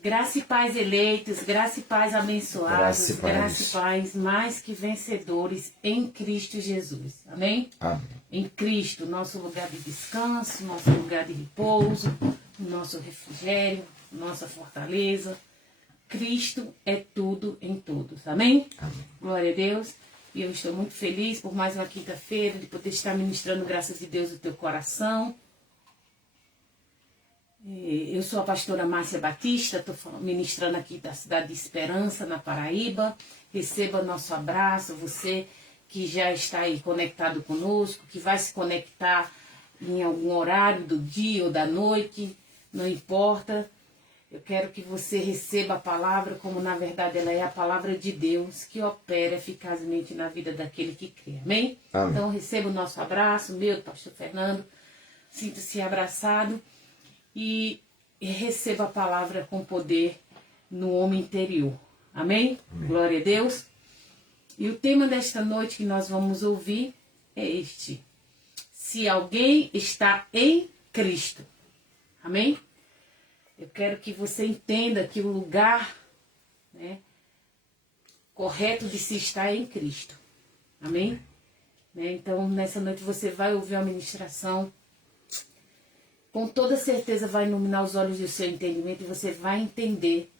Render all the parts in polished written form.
Graça e paz eleitos, graça e paz abençoados, graça e paz mais que vencedores em Cristo Jesus. Amém? Amém. Em Cristo, nosso lugar de descanso, nosso lugar de repouso, nosso refrigério, nossa fortaleza. Cristo é tudo em todos. Amém? Amém. Glória a Deus. E eu estou muito feliz por mais uma quinta-feira de poder estar ministrando graças de Deus no teu coração. Eu sou a pastora Márcia Batista, estou ministrando aqui da cidade de Esperança, na Paraíba. Receba nosso abraço, você que já está aí conectado conosco, que vai se conectar em algum horário do dia ou da noite, não importa. Eu quero que você receba a palavra como na verdade ela é a palavra de Deus, que opera eficazmente na vida daquele que crê. Amém? Amém. Então receba o nosso abraço, meu, do pastor Fernando. Sinta-se abraçado. E receba a palavra com poder no homem interior. Amém? Amém? Glória a Deus. E o tema desta noite que nós vamos ouvir é este. Se alguém está em Cristo. Amém? Eu quero que você entenda que o lugar, né, correto de se estar é em Cristo. Amém? Então, nessa noite você vai ouvir a ministração. Com toda certeza vai iluminar os olhos do seu entendimento e você vai entender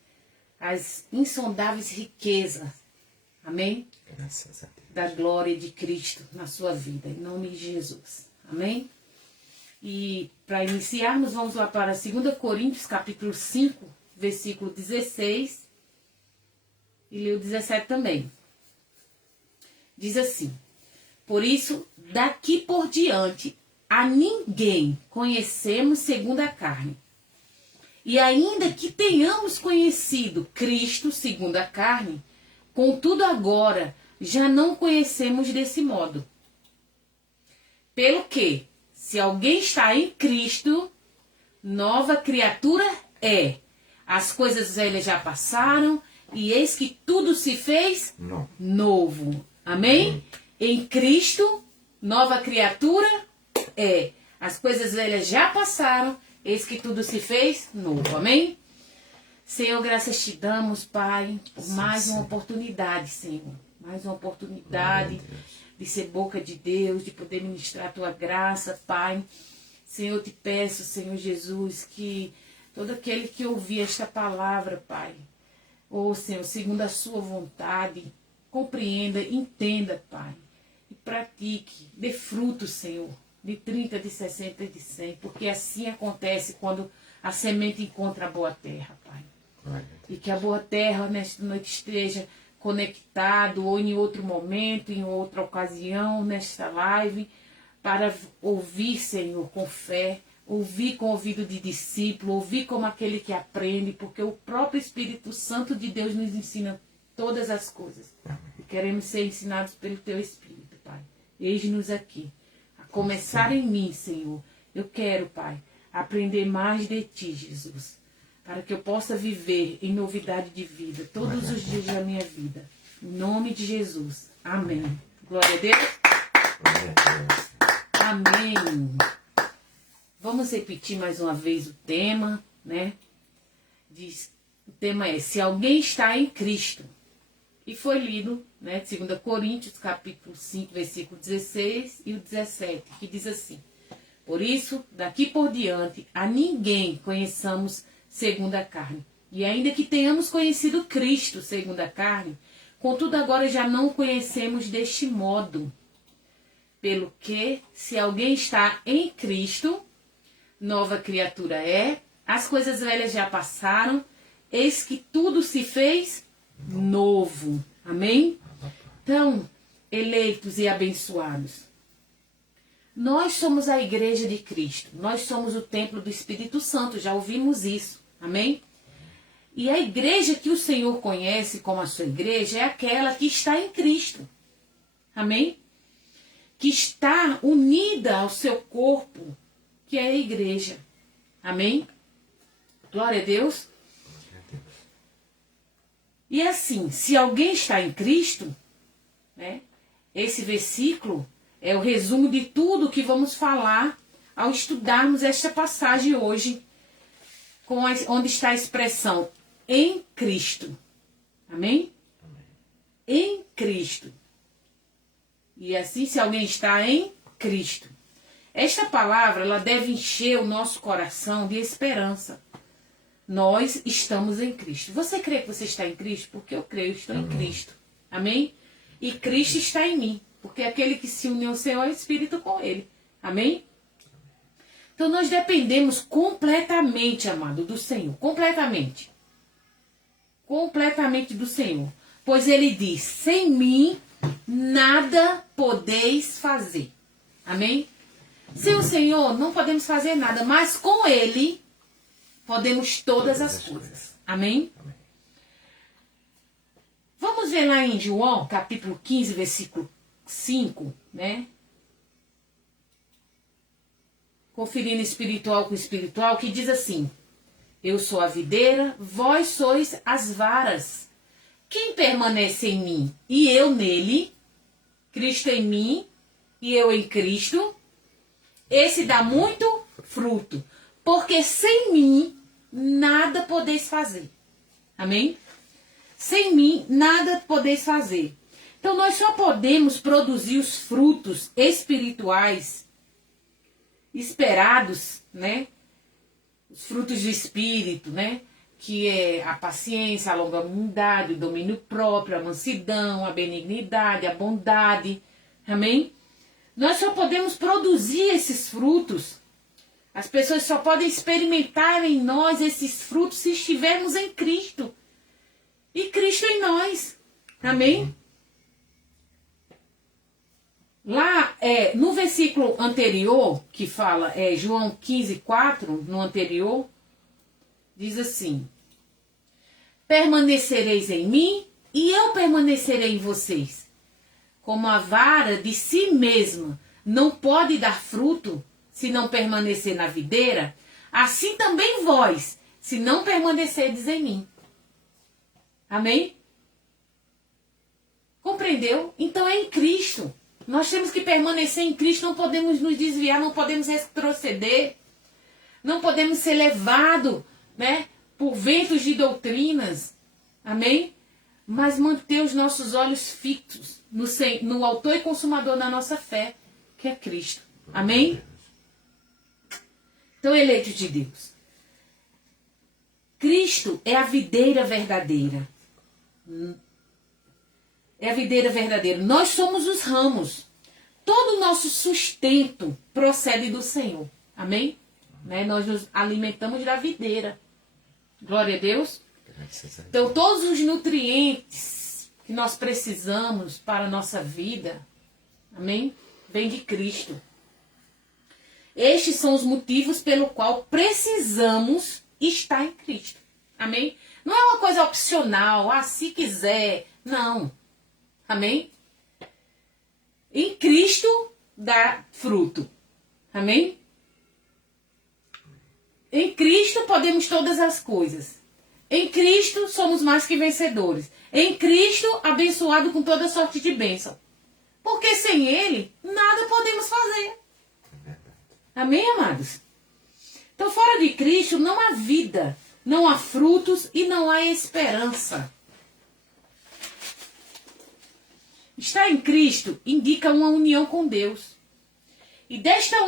as insondáveis riquezas, amém? Graças a Deus. Da glória de Cristo na sua vida, em nome de Jesus, amém? E para iniciarmos, vamos lá para 2 Coríntios, capítulo 5, versículo 16 e ler o 17 também. Diz assim: por isso, daqui por diante, a ninguém conhecemos segundo a carne. E ainda que tenhamos conhecido Cristo segundo a carne, contudo agora já não conhecemos desse modo. Pelo que, se alguém está em Cristo, nova criatura é. As coisas velhas já passaram, e eis que tudo se fez novo. Amém? Em Cristo, nova criatura é. As coisas velhas já passaram, eis que tudo se fez novo. Amém? Senhor, graças te damos, Pai, por mais uma oportunidade, Senhor. Mais uma oportunidade de ser boca de Deus, de poder ministrar a tua graça, Pai. Senhor, eu te peço, Senhor Jesus, que todo aquele que ouvir esta palavra, Pai, ou Senhor, segundo a sua vontade, compreenda, entenda, Pai, e pratique, dê fruto, Senhor, de 30, de 60 e de 100, porque assim acontece quando a semente encontra a boa terra, Pai. E que a boa terra nesta noite esteja conectado ou em outro momento, em outra ocasião, nesta live, para ouvir, Senhor, com fé, ouvir com ouvido de discípulo, ouvir como aquele que aprende, porque o próprio Espírito Santo de Deus nos ensina todas as coisas. E queremos ser ensinados pelo Teu Espírito, Pai. Eis-nos aqui. Começar em mim, Senhor. Eu quero, Pai, aprender mais de Ti, Jesus, para que eu possa viver em novidade de vida todos os dias da minha vida. Em nome de Jesus. Amém. Glória a Deus. Glória a Deus. Amém. Vamos repetir mais uma vez o tema, né? O tema é: se alguém está em Cristo. E foi lido, né, 2 Coríntios, capítulo 5, versículo 16 e o 17, que diz assim: por isso, daqui por diante, a ninguém conheçamos segundo a carne. E ainda que tenhamos conhecido Cristo segundo a carne, contudo agora já não o conhecemos deste modo. Pelo que, se alguém está em Cristo, nova criatura é, as coisas velhas já passaram, eis que tudo se fez novo. Amém? Então, eleitos e abençoados, nós somos a igreja de Cristo. Nós somos o templo do Espírito Santo. Já ouvimos isso. Amém? E a igreja que o Senhor conhece como a sua igreja é aquela que está em Cristo. Amém? Que está unida ao seu corpo, que é a igreja. Amém? Glória a Deus. E assim, se alguém está em Cristo, né, esse versículo é o resumo de tudo que vamos falar ao estudarmos esta passagem hoje, onde está a expressão em Cristo. Amém? Em Cristo. E assim, se alguém está em Cristo. Esta palavra, ela deve encher o nosso coração de esperança. Nós estamos em Cristo. Você crê que você está em Cristo? Porque eu creio, estou em Cristo. Amém? E Cristo está em mim. Porque aquele que se une ao Senhor é Espírito com Ele. Amém? Então nós dependemos completamente, amado, do Senhor. Completamente. Completamente do Senhor. Pois Ele diz, sem mim nada podeis fazer. Amém? Sem o Senhor não podemos fazer nada, mas com Ele podemos todas as coisas. Amém? Vamos ver lá em João, capítulo 15, versículo 5, né? Conferindo espiritual com espiritual, que diz assim: eu sou a videira, vós sois as varas. Quem permanece em mim e eu nele, Cristo em mim e eu em Cristo, esse dá muito fruto, porque sem mim nada podeis fazer. Amém? Sem mim nada podeis fazer. Então nós só podemos produzir os frutos espirituais esperados, né? Os frutos do Espírito, né? Que é a paciência, a longanimidade, o domínio próprio, a mansidão, a benignidade, a bondade. Amém? Nós só podemos produzir esses frutos. As pessoas só podem experimentar em nós esses frutos se estivermos em Cristo. E Cristo em nós. Amém? Lá, no versículo anterior, que fala, João 15, 4, no anterior, diz assim: permanecereis em mim e eu permanecerei em vocês. Como a vara de si mesma não pode dar fruto se não permanecer na videira, assim também vós, se não permanecerdes em mim. Amém? Compreendeu? Então é em Cristo. Nós temos que permanecer em Cristo, não podemos nos desviar, não podemos retroceder, não podemos ser levados, né, por ventos de doutrinas. Amém? Mas manter os nossos olhos fixos no autor e consumador da nossa fé, que é Cristo. Amém? Então, eleitos de Deus, Cristo é a videira verdadeira. É a videira verdadeira. Nós somos os ramos. Todo o nosso sustento procede do Senhor. Amém? Né? Nós nos alimentamos da videira. Glória a Deus. Então, todos os nutrientes que nós precisamos para a nossa vida, amém? Vem de Cristo. Estes são os motivos pelo qual precisamos estar em Cristo. Amém? Não é uma coisa opcional, se quiser. Não. Amém? Em Cristo dá fruto. Amém? Em Cristo podemos todas as coisas. Em Cristo somos mais que vencedores. Em Cristo abençoado com toda sorte de bênção. Porque sem Ele, nada podemos fazer. Amém, amados? Então, fora de Cristo não há vida, não há frutos e não há esperança. Estar em Cristo indica uma união com Deus. E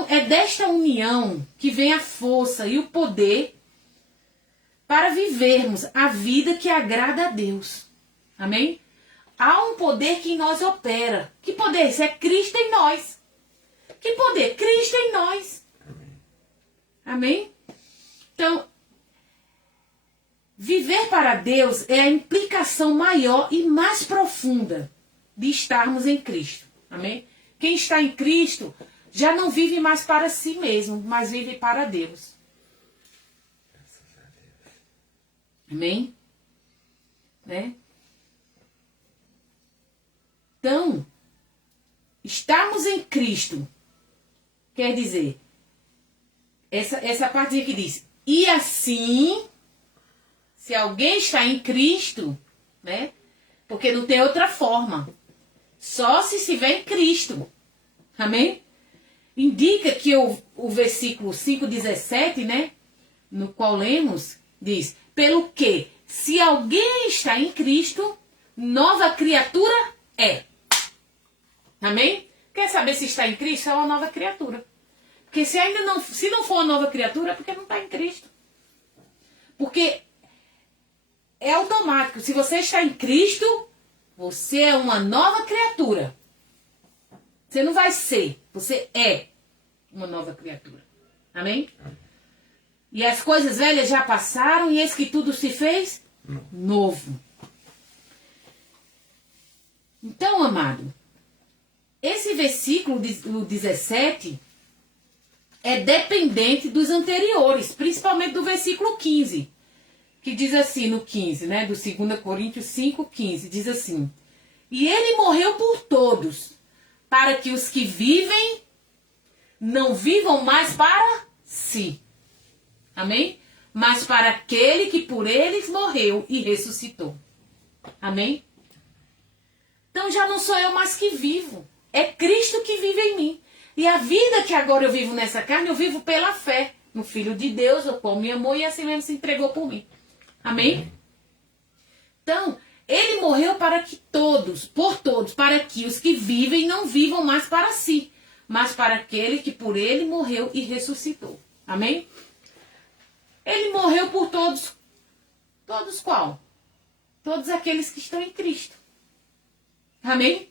é desta união que vem a força e o poder para vivermos a vida que agrada a Deus. Amém? Há um poder que em nós opera. Que poder? Isso é Cristo em nós. Que poder? Cristo em nós. Amém? Então, viver para Deus é a implicação maior e mais profunda de estarmos em Cristo. Amém? Quem está em Cristo já não vive mais para si mesmo, mas vive para Deus. Amém? Né? Então, estarmos em Cristo quer dizer, essa parte que diz, e assim, se alguém está em Cristo, né? Porque não tem outra forma. Só se estiver em Cristo. Amém? Indica que o versículo 5,17, né? No qual lemos, diz, pelo que, Se alguém está em Cristo, nova criatura é. Amém? Quer saber se está em Cristo? É uma nova criatura. Porque se não for uma nova criatura, é porque não está em Cristo. Porque é automático. Se você está em Cristo, você é uma nova criatura. Você não vai ser, você é uma nova criatura. Amém? E as coisas velhas já passaram e eis que tudo se fez novo. Então, amado, esse versículo, o 17, é dependente dos anteriores, principalmente do versículo 15, que diz assim, no 15, né, do 2 Coríntios 5:15, diz assim: e ele morreu por todos, para que os que vivem não vivam mais para si. Amém? Mas para aquele que por eles morreu e ressuscitou. Amém? Então já não sou eu mais que vivo. É Cristo que vive em mim. E a vida que agora eu vivo nessa carne, eu vivo pela fé no Filho de Deus, o qual me amou e assim mesmo se entregou por mim. Amém? Então, ele morreu para que todos, por todos, para que os que vivem não vivam mais para si, mas para aquele que por ele morreu e ressuscitou. Amém? Ele morreu por todos. Todos qual? Todos aqueles que estão em Cristo. Amém?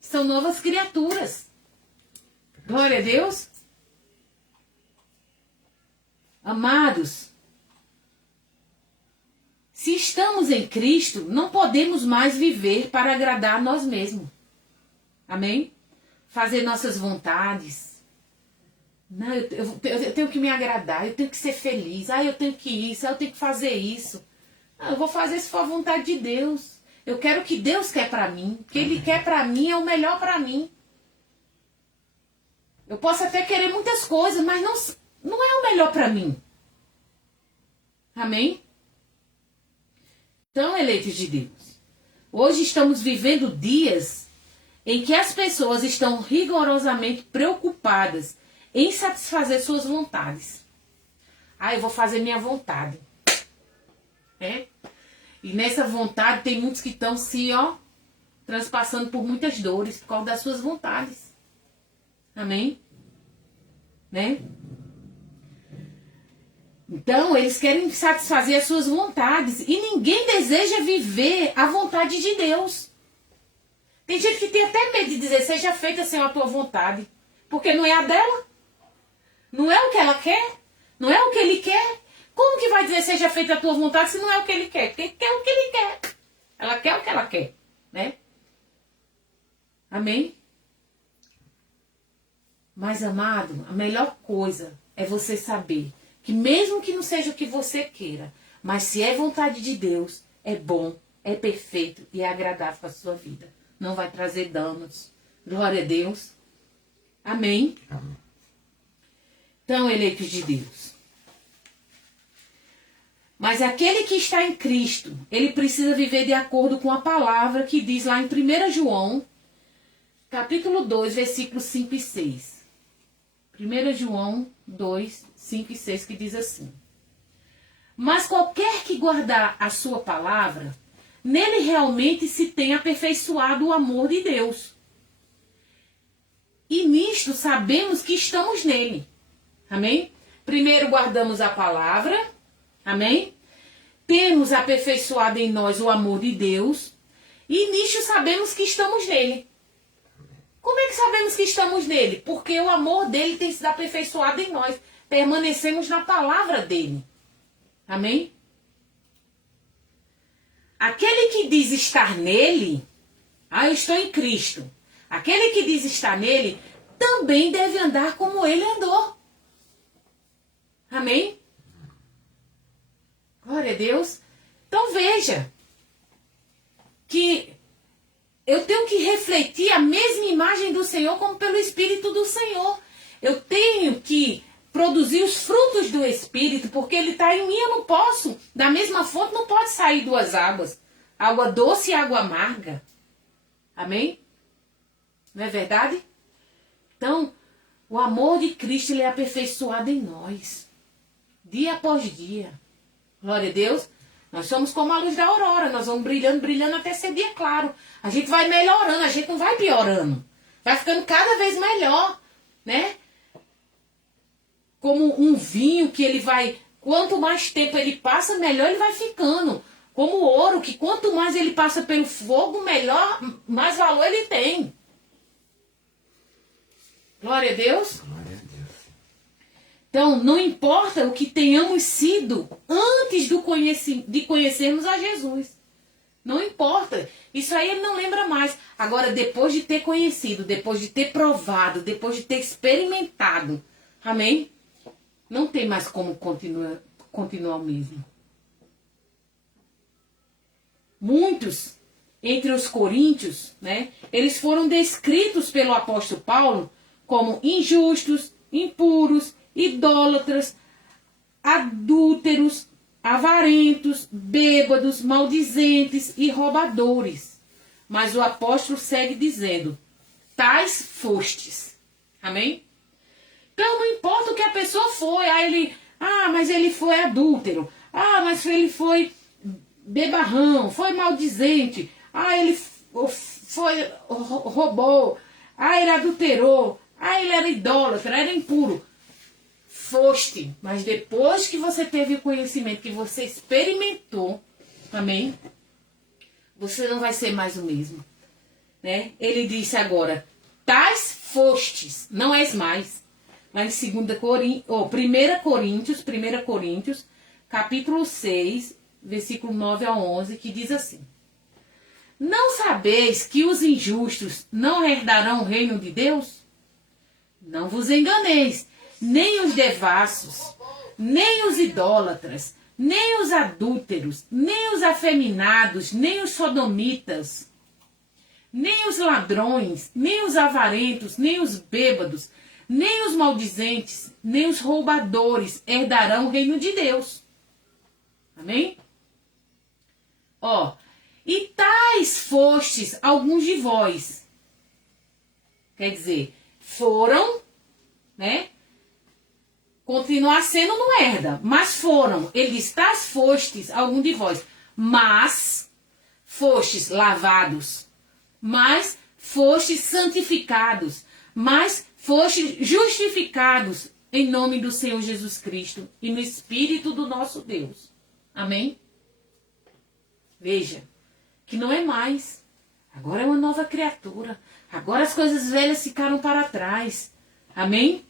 São novas criaturas. Glória a Deus. Amados, se estamos em Cristo, não podemos mais viver para agradar a nós mesmos. Amém? Fazer nossas vontades. Não, eu tenho que me agradar, eu tenho que ser feliz. Eu tenho que isso, eu tenho que fazer isso. Não, eu vou fazer se for a vontade de Deus. Eu quero o que Deus quer para mim. O que Ele quer para mim é o melhor para mim. Eu posso até querer muitas coisas, mas não é o melhor para mim. Amém? Então, eleitos de Deus, hoje estamos vivendo dias em que as pessoas estão rigorosamente preocupadas em satisfazer suas vontades. Eu vou fazer minha vontade. E nessa vontade tem muitos que estão se, transpassando por muitas dores por causa das suas vontades. Amém? Né? Então, eles querem satisfazer as suas vontades. E ninguém deseja viver a vontade de Deus. Tem gente que tem até medo de dizer, seja feita, Senhor, a tua vontade. Porque não é a dela. Não é o que ela quer. Não é o que ele quer. Como que vai dizer, seja feita a tua vontade, se não é o que ele quer? Porque quer o que ele quer. Ela quer o que ela quer. Né? Amém? Mas, amado, a melhor coisa é você saber que mesmo que não seja o que você queira, mas se é vontade de Deus, é bom, é perfeito e é agradável para a sua vida. Não vai trazer danos. Glória a Deus. Amém? Amém. Então, eleitos de Deus. Mas aquele que está em Cristo, ele precisa viver de acordo com a palavra que diz lá em 1 João, capítulo 2, versículos 5 e 6. 1 João 2, 5 e 6, que diz assim: mas qualquer que guardar a sua palavra, nele realmente se tem aperfeiçoado o amor de Deus. E nisto sabemos que estamos nele. Amém? Primeiro guardamos a palavra. Amém? Temos aperfeiçoado em nós o amor de Deus. E nisto sabemos que estamos nele. Como é que sabemos que estamos nele? Porque o amor dele tem sido aperfeiçoado em nós. Permanecemos na palavra dele. Amém? Aquele que diz estar nele, eu estou em Cristo. Aquele que diz estar nele, também deve andar como ele andou. Amém? Glória a Deus. Então veja, que eu tenho que refletir a mesma imagem do Senhor como pelo Espírito do Senhor. Eu tenho que produzir os frutos do Espírito, porque ele está em mim, eu não posso. Da mesma fonte não pode sair duas águas. Água doce e água amarga. Amém? Não é verdade? Então, o amor de Cristo, ele é aperfeiçoado em nós. Dia após dia. Glória a Deus. Nós somos como a luz da aurora, nós vamos brilhando, brilhando até ser dia claro. A gente vai melhorando, a gente não vai piorando. Vai ficando cada vez melhor, né? Como um vinho que ele vai... Quanto mais tempo ele passa, melhor ele vai ficando. Como o ouro, que quanto mais ele passa pelo fogo, melhor, mais valor ele tem. Glória a Deus. Glória a Deus. Então, não importa o que tenhamos sido antes de conhecermos a Jesus. Não importa. Isso aí ele não lembra mais. Agora, depois de ter conhecido, depois de ter provado, depois de ter experimentado, amém? Não tem mais como continuar o mesmo. Muitos, entre os coríntios, né, eles foram descritos pelo apóstolo Paulo como injustos, impuros, idólatras, adúlteros, avarentos, bêbados, maldizentes e roubadores. Mas o apóstolo segue dizendo, tais fostes. Amém? Então não importa o que a pessoa foi. Mas ele foi adúltero. Mas ele foi bebarrão, foi maldizente. Ele foi roubou. Ele adulterou. Ele era idólatra, era impuro. Foste, mas depois que você teve o conhecimento, que você experimentou, amém? Você não vai ser mais o mesmo, né? Ele disse agora, tais fostes, não és mais. Lá em 1 Coríntios, capítulo 6, versículo 9 a 11, que diz assim: não sabeis que os injustos não herdarão o reino de Deus? Não vos enganeis. Nem os devassos, nem os idólatras, nem os adúlteros, nem os afeminados, nem os sodomitas, nem os ladrões, nem os avarentos, nem os bêbados, nem os maldizentes, nem os roubadores herdarão o reino de Deus. Amém? E tais fostes alguns de vós. Quer dizer, foram, né? Continuar sendo não herda, mas foram. Ele diz, tais fostes algum de vós, mas fostes lavados, mas fostes santificados, mas fostes justificados em nome do Senhor Jesus Cristo e no Espírito do nosso Deus. Amém? Veja, que não é mais. Agora é uma nova criatura. Agora as coisas velhas ficaram para trás. Amém?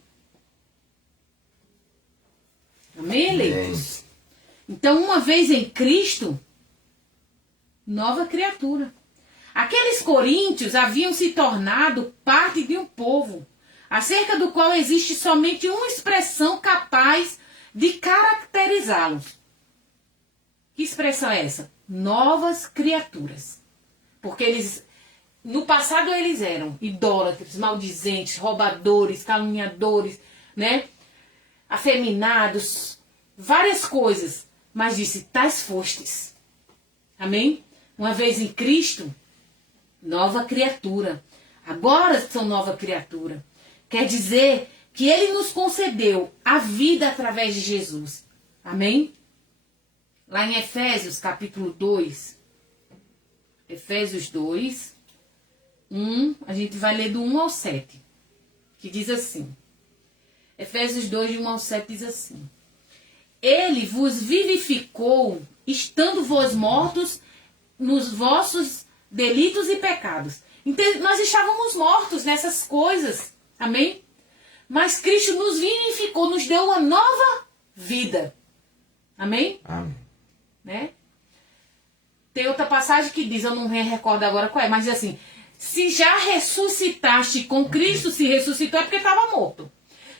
Amém, eleitos? Então, uma vez em Cristo, nova criatura. Aqueles coríntios haviam se tornado parte de um povo, acerca do qual existe somente uma expressão capaz de caracterizá-los. Que expressão é essa? Novas criaturas. Porque eles, no passado eles eram idólatras, maldizentes, roubadores, caluniadores, né? Afeminados, várias coisas, mas disse, tais fostes. Amém? Uma vez em Cristo, nova criatura. Agora são nova criatura. Quer dizer que Ele nos concedeu a vida através de Jesus. Amém? Lá em Efésios, capítulo 2. Efésios 2, 1, a gente vai ler do 1 ao 7. Que diz assim. Efésios 2, de 1 ao 7 diz assim. Ele vos vivificou, estando vós mortos nos vossos delitos e pecados. Então, nós estávamos mortos nessas coisas. Amém? Mas Cristo nos vivificou, nos deu uma nova vida. Amém? Amém. Né? Tem outra passagem que diz, eu não me recordo agora qual é, mas diz assim, se já ressuscitaste com Cristo, se ressuscitou é porque estava morto.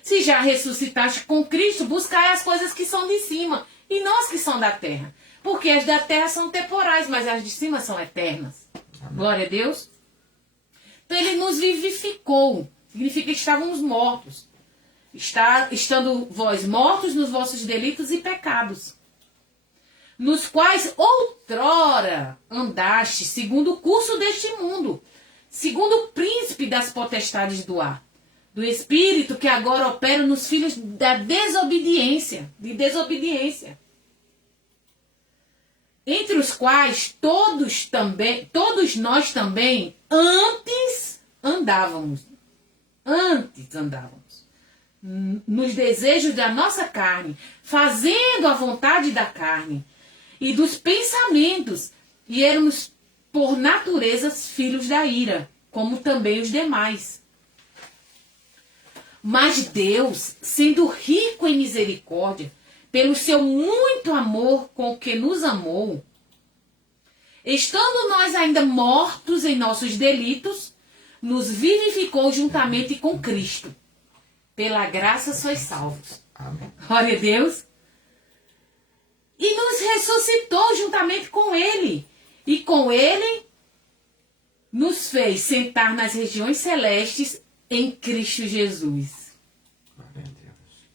Se já ressuscitaste com Cristo, buscai as coisas que são de cima e não as que são da terra. Porque as da terra são temporais, mas as de cima são eternas. Amém. Glória a Deus. Então Ele nos vivificou. Significa que estávamos mortos. Estando vós mortos nos vossos delitos e pecados, nos quais outrora andaste, segundo o curso deste mundo, segundo o príncipe das potestades do ar, do Espírito que agora opera nos filhos da desobediência, entre os quais todos nós também antes andávamos nos desejos da nossa carne, fazendo a vontade da carne e dos pensamentos, e éramos por natureza filhos da ira, como também os demais. Mas Deus, sendo rico em misericórdia, pelo seu muito amor com que nos amou, estando nós ainda mortos em nossos delitos, nos vivificou juntamente com Cristo. Pela graça sois salvos. Amém. Glória a Deus. E nos ressuscitou juntamente com Ele. E com Ele nos fez sentar nas regiões celestes em Cristo Jesus. Glória a Deus.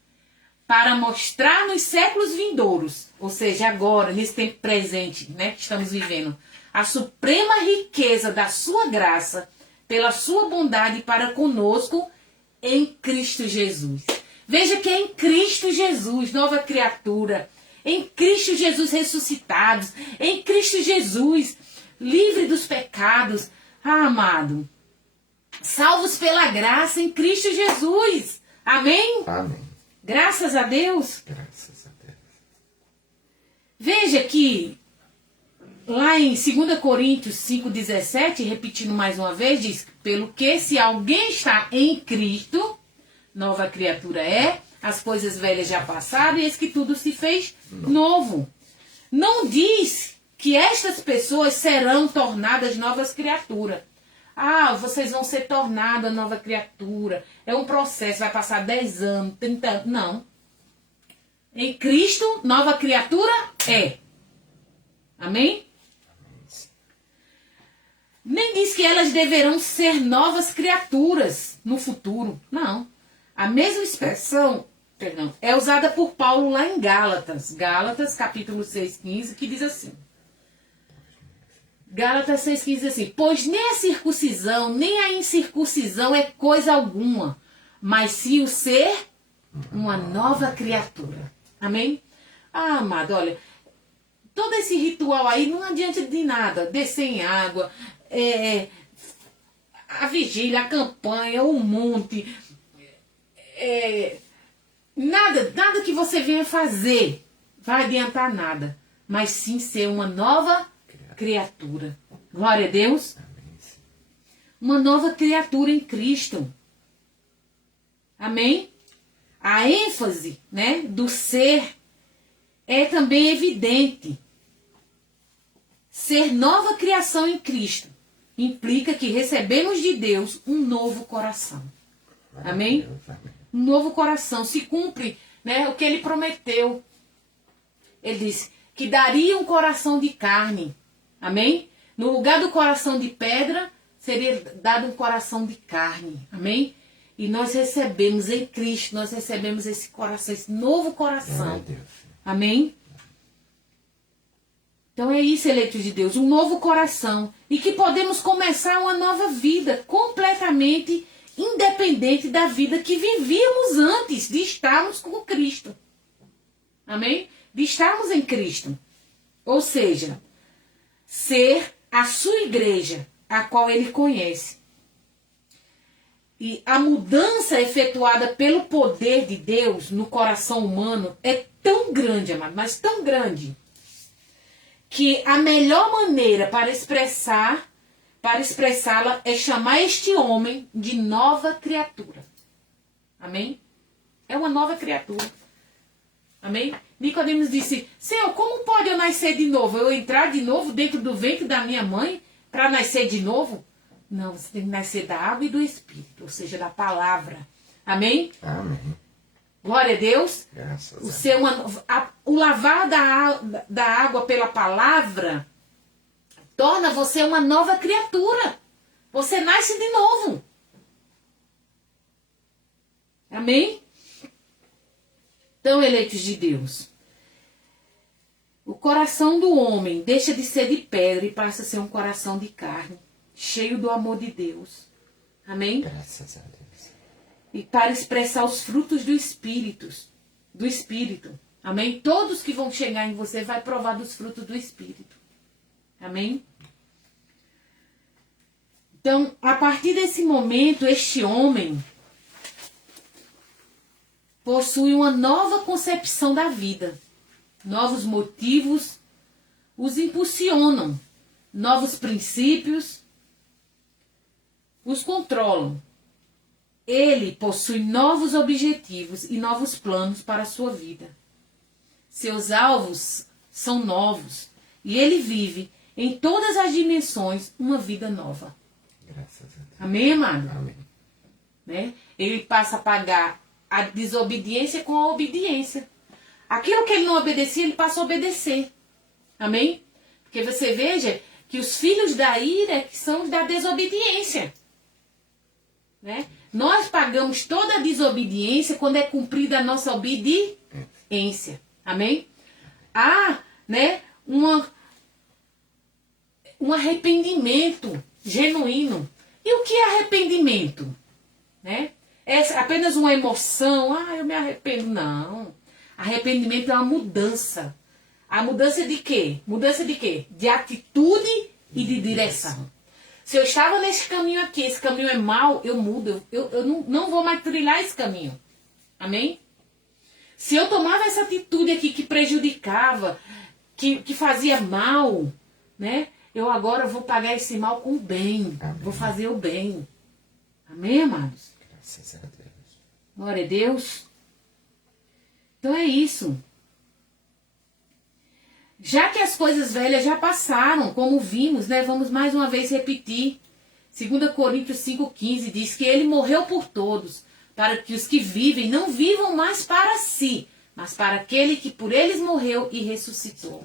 Para mostrar nos séculos vindouros, ou seja, agora, nesse tempo presente, né, que estamos vivendo, a suprema riqueza da sua graça, pela sua bondade para conosco, em Cristo Jesus. Veja que é em Cristo Jesus, nova criatura, em Cristo Jesus ressuscitados, em Cristo Jesus, livre dos pecados, amado, salvos pela graça em Cristo Jesus. Amém? Amém. Graças a Deus. Graças a Deus. Veja que lá em 2 Coríntios 5,17, repetindo mais uma vez, diz: pelo que se alguém está em Cristo, nova criatura é, as coisas velhas já passaram, e eis que tudo se fez novo. Não diz que estas pessoas serão tornadas novas criaturas. Ah, vocês vão ser tornadas nova criatura. É um processo, vai passar 10 anos, 30 anos. Não. Em Cristo, nova criatura é. Amém? Nem diz que elas deverão ser novas criaturas no futuro. Não. A mesma expressão, é usada por Paulo lá em Gálatas. Gálatas, capítulo 6,15, que diz assim. Gálatas 6,15 diz assim: pois nem a circuncisão, nem a incircuncisão é coisa alguma, mas sim o ser uma nova criatura. Amém? Ah, amado, olha, todo esse ritual aí não adianta de nada. Descer em água, a vigília, a campanha, o monte, nada que você venha fazer vai adiantar nada, mas sim ser uma nova criatura. Glória a Deus. Amém. Uma nova criatura em Cristo. Amém? A ênfase, né, do ser é também evidente. Ser nova criação em Cristo implica que recebemos de Deus um novo coração. Amém? Deus, amém. Um novo coração. Se cumpre, né, o que ele prometeu. Ele disse que daria um coração de carne. Amém? No lugar do coração de pedra, seria dado um coração de carne. Amém? E nós recebemos em Cristo, nós recebemos esse coração, esse novo coração. Glória a Deus. Amém? Então é isso, eleitos de Deus, um novo coração. E que podemos começar uma nova vida, completamente independente da vida que vivíamos antes de estarmos com Cristo. Amém? De estarmos em Cristo. Ou seja, ser a sua igreja, a qual ele conhece. E a mudança efetuada pelo poder de Deus no coração humano é tão grande, amado, mas tão grande, que a melhor maneira para expressá-la é chamar este homem de nova criatura. Amém? É uma nova criatura. Amém? Nicodemos disse: Senhor, como pode eu nascer de novo? Eu entrar de novo dentro do ventre da minha mãe para nascer de novo? Não, você tem que nascer da água e do Espírito, ou seja, da palavra. Amém? Amém. Glória a Deus. Graças a Deus. O lavar da água pela palavra torna você uma nova criatura. Você nasce de novo. Amém? Então, eleitos de Deus, o coração do homem deixa de ser de pedra e passa a ser um coração de carne, cheio do amor de Deus. Amém? Graças a Deus. E para expressar os frutos do Espírito. Amém? Todos que vão chegar em você vai provar dos frutos do Espírito. Amém? Então, a partir desse momento, este homem possui uma nova concepção da vida. Novos motivos os impulsionam. Novos princípios os controlam. Ele possui novos objetivos e novos planos para a sua vida. Seus alvos são novos e ele vive em todas as dimensões uma vida nova. Graças a Deus. Amém, amado? Amém. Né? Ele passa a pagar a desobediência com a obediência. Aquilo que ele não obedecia, ele passa a obedecer. Amém? Porque você veja que os filhos da ira que são da desobediência. Né? Nós pagamos toda a desobediência quando é cumprida a nossa obediência. Amém? Há, né, um arrependimento genuíno. E o que é arrependimento? Né? É apenas uma emoção. Eu me arrependo. Não. Arrependimento é uma mudança. A mudança de quê? Mudança de quê? De atitude e de direção. Se eu estava nesse caminho aqui, esse caminho é mau, eu mudo. Eu não vou mais trilhar esse caminho. Amém? Se eu tomava essa atitude aqui que prejudicava, que fazia mal, né? Eu agora vou pagar esse mal com o bem. Amém. Vou fazer o bem. Amém, amados? Graças a Deus. Glória a Deus. Então é isso. Já que as coisas velhas já passaram, como vimos, né? Vamos mais uma vez repetir. 2 Coríntios 5,15 diz que ele morreu por todos, para que os que vivem não vivam mais para si, mas para aquele que por eles morreu e ressuscitou.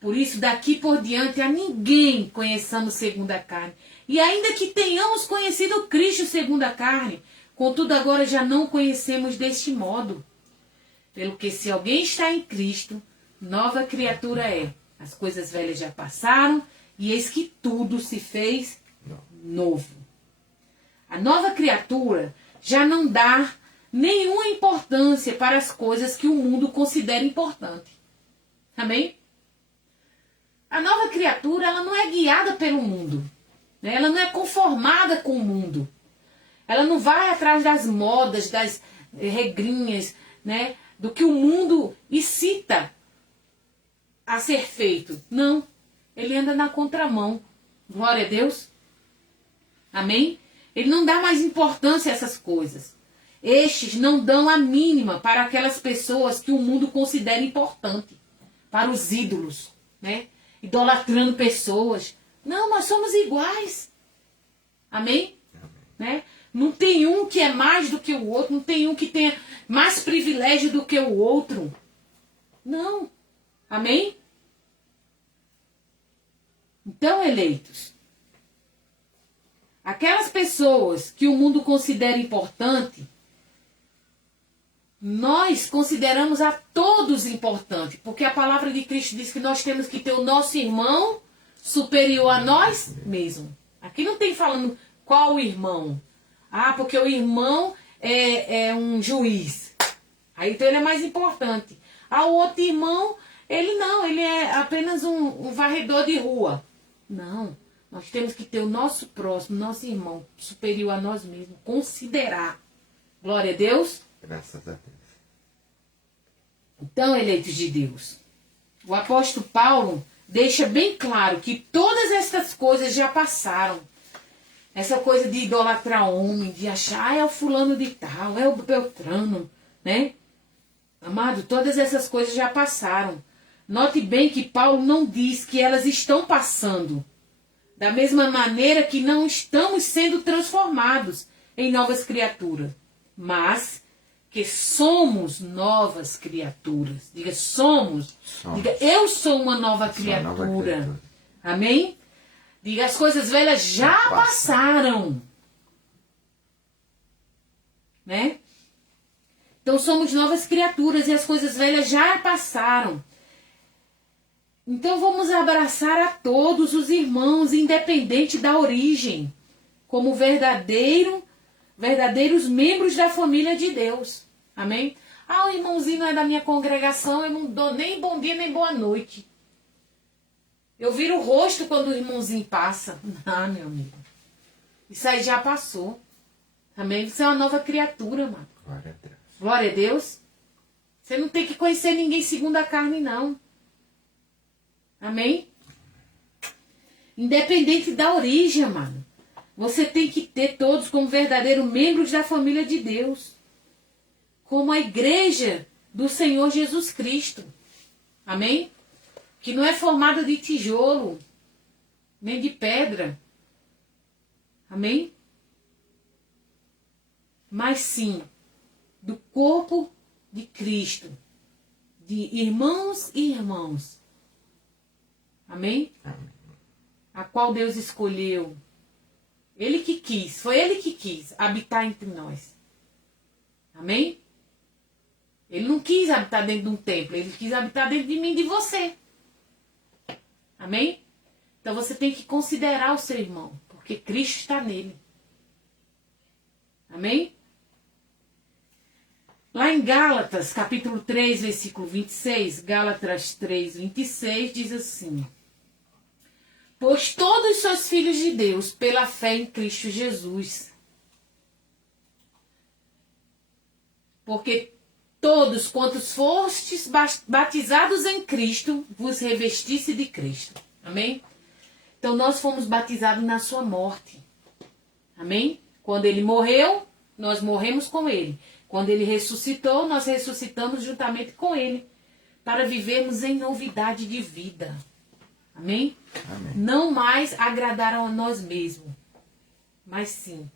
Por isso, daqui por diante, a ninguém conheçamos segundo a carne. E ainda que tenhamos conhecido Cristo segundo a carne, contudo agora já não conhecemos deste modo. Pelo que se alguém está em Cristo, nova criatura é. As coisas velhas já passaram e eis que tudo se fez novo. A nova criatura já não dá nenhuma importância para as coisas que o mundo considera importante. Amém? A nova criatura, ela não é guiada pelo mundo. Né? Ela não é conformada com o mundo. Ela não vai atrás das modas, das regrinhas, né? Do que o mundo incita a ser feito. Não. Ele anda na contramão. Glória a Deus. Amém? Ele não dá mais importância a essas coisas. Estes não dão a mínima para aquelas pessoas que o mundo considera importante. Para os ídolos, né? Idolatrando pessoas. Não, nós somos iguais. Amém? Né? Não tem um que é mais do que o outro. Não tem um que tenha mais privilégio do que o outro. Não. Amém? Então, eleitos, aquelas pessoas que o mundo considera importante, nós consideramos a todos importante, porque a palavra de Cristo diz que nós temos que ter o nosso irmão superior a nós mesmos. Aqui não tem falando qual irmão. Porque o irmão é um juiz. Aí então ele é mais importante. O outro irmão, ele não, ele é apenas um varredor de rua. Não, nós temos que ter o nosso próximo, nosso irmão, superior a nós mesmos. Considerar. Glória a Deus. Graças a Deus. Então, eleitos de Deus, o apóstolo Paulo deixa bem claro que todas estas coisas já passaram. Essa coisa de idolatrar homem, de achar, é o fulano de tal, é o Beltrano, né? Amado, todas essas coisas já passaram. Note bem que Paulo não diz que elas estão passando. Da mesma maneira que não estamos sendo transformados em novas criaturas. Mas que somos novas criaturas. Diga, somos. Diga, eu sou uma nova criatura. Amém? Diga, as coisas velhas já passaram. Né? Então somos novas criaturas e as coisas velhas já passaram. Então vamos abraçar a todos os irmãos, independente da origem, como verdadeiros membros da família de Deus. Amém? Ah, o irmãozinho não é da minha congregação, eu não dou nem bom dia nem boa noite. Eu viro o rosto quando o irmãozinho passa. Ah, meu amigo. Isso aí já passou. Amém? Você é uma nova criatura, mano. Glória a Deus. Glória a Deus. Você não tem que conhecer ninguém segundo a carne, não. Amém? Independente da origem, mano. Você tem que ter todos como verdadeiros membros da família de Deus. Como a igreja do Senhor Jesus Cristo. Amém? Que não é formada de tijolo, nem de pedra. Amém? Mas sim, do corpo de Cristo. De irmãos e irmãos. Amém? Amém. A qual Deus escolheu. Ele que quis, foi Ele que quis habitar entre nós. Amém? Ele não quis habitar dentro de um templo, Ele quis habitar dentro de mim e de você. Amém? Então você tem que considerar o seu irmão, porque Cristo está nele. Amém? Lá em Gálatas, capítulo 3, versículo 26, Gálatas 3, 26, diz assim: pois todos sois filhos de Deus pela fé em Cristo Jesus. Porque todos quantos fostes batizados em Cristo, vos revestisse de Cristo. Amém? Então nós fomos batizados na sua morte. Amém? Quando ele morreu, nós morremos com ele. Quando ele ressuscitou, nós ressuscitamos juntamente com ele. Para vivermos em novidade de vida. Amém? Amém. Não mais agradar a nós mesmos. Mas sim,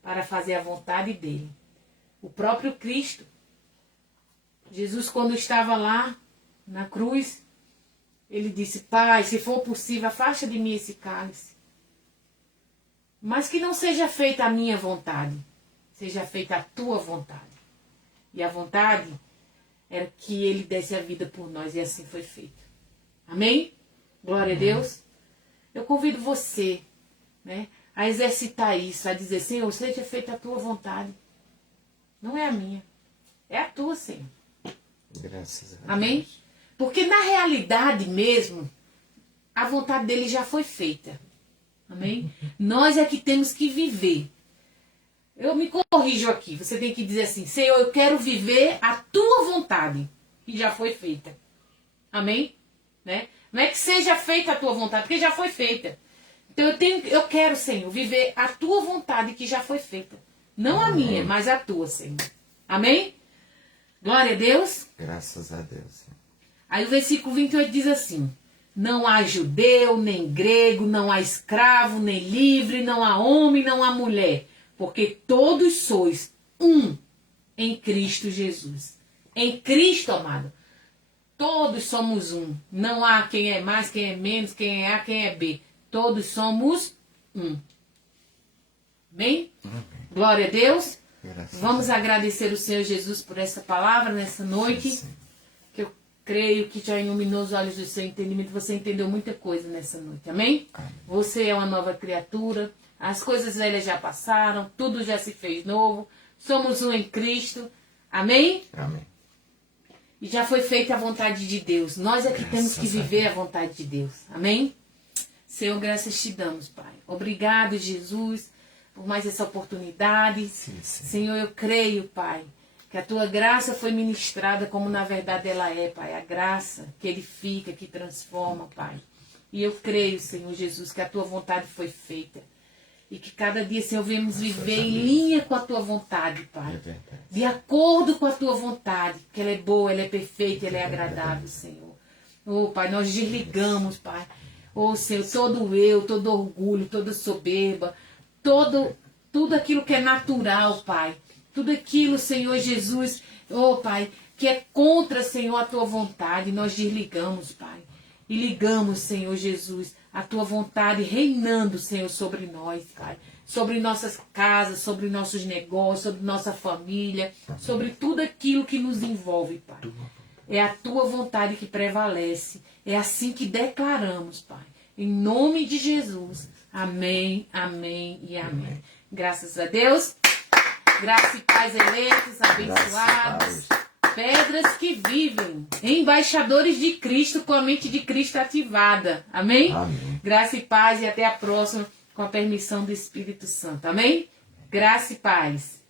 para fazer a vontade dele. O próprio Cristo. Jesus, quando estava lá na cruz, ele disse: Pai, se for possível, afasta de mim esse cálice. Mas que não seja feita a minha vontade, seja feita a tua vontade. E a vontade era que ele desse a vida por nós, e assim foi feito. Amém? Glória a Deus. Eu convido você, né, a exercitar isso, a dizer: Senhor, seja feita a tua vontade. Não é a minha, é a tua, Senhor. Graças a Deus. Amém? Porque na realidade mesmo, a vontade dele já foi feita. Amém? Nós é que temos que viver. Eu me corrijo aqui. Você tem que dizer assim: Senhor, eu quero viver a tua vontade, que já foi feita. Amém? Né? Não é que seja feita a tua vontade, porque já foi feita. Então eu quero, Senhor, viver a tua vontade que já foi feita. Não a minha, mas a tua, Senhor. Amém? Glória a Deus. Graças a Deus. Aí o versículo 28 diz assim: não há judeu, nem grego, não há escravo, nem livre, não há homem, não há mulher, porque todos sois um em Cristo Jesus. Em Cristo, amado, todos somos um. Não há quem é mais, quem é menos, quem é A, quem é B. Todos somos um. Bem? Glória a Deus. Graças Vamos a agradecer o Senhor Jesus por essa palavra nessa noite. Sim, sim. Que eu creio que já iluminou os olhos do seu entendimento. Você entendeu muita coisa nessa noite. Amém? Amém. Você é uma nova criatura. As coisas velhas já passaram. Tudo já se fez novo. Somos um em Cristo. Amém? Amém. E já foi feita a vontade de Deus. Nós é que temos que Graças a viver a vontade de Deus. Amém? Senhor, graças te damos, Pai. Obrigado, Jesus, por mais essa oportunidade. Sim, sim. Senhor, eu creio, Pai, que a tua graça foi ministrada como na verdade ela é, Pai. A graça que edifica, que transforma, Pai. E eu creio, Senhor Jesus, que a tua vontade foi feita. E que cada dia, Senhor, venhamos viver em linha com a tua vontade, Pai. É verdade. De acordo com a tua vontade, que ela é boa, ela é perfeita, ela é agradável, Senhor. Oh, Pai, nós desligamos, Pai. Oh, Senhor, todo eu, todo orgulho, toda soberba, tudo aquilo que é natural, Pai. Tudo aquilo, Senhor Jesus, oh, Pai, que é contra, Senhor, a tua vontade, nós desligamos, Pai. E ligamos, Senhor Jesus, a tua vontade reinando, Senhor, sobre nós, Pai. Sobre nossas casas, sobre nossos negócios, sobre nossa família, sobre tudo aquilo que nos envolve, Pai. É a tua vontade que prevalece. É assim que declaramos, Pai. Em nome de Jesus. Amém, amém e amém. Graças a Deus. Graça e paz eleitos, abençoados. Graças a Deus. Pedras que vivem, embaixadores de Cristo com a mente de Cristo ativada. Amém? Amém. Graça e paz e até a próxima com a permissão do Espírito Santo. Amém? Graça e paz.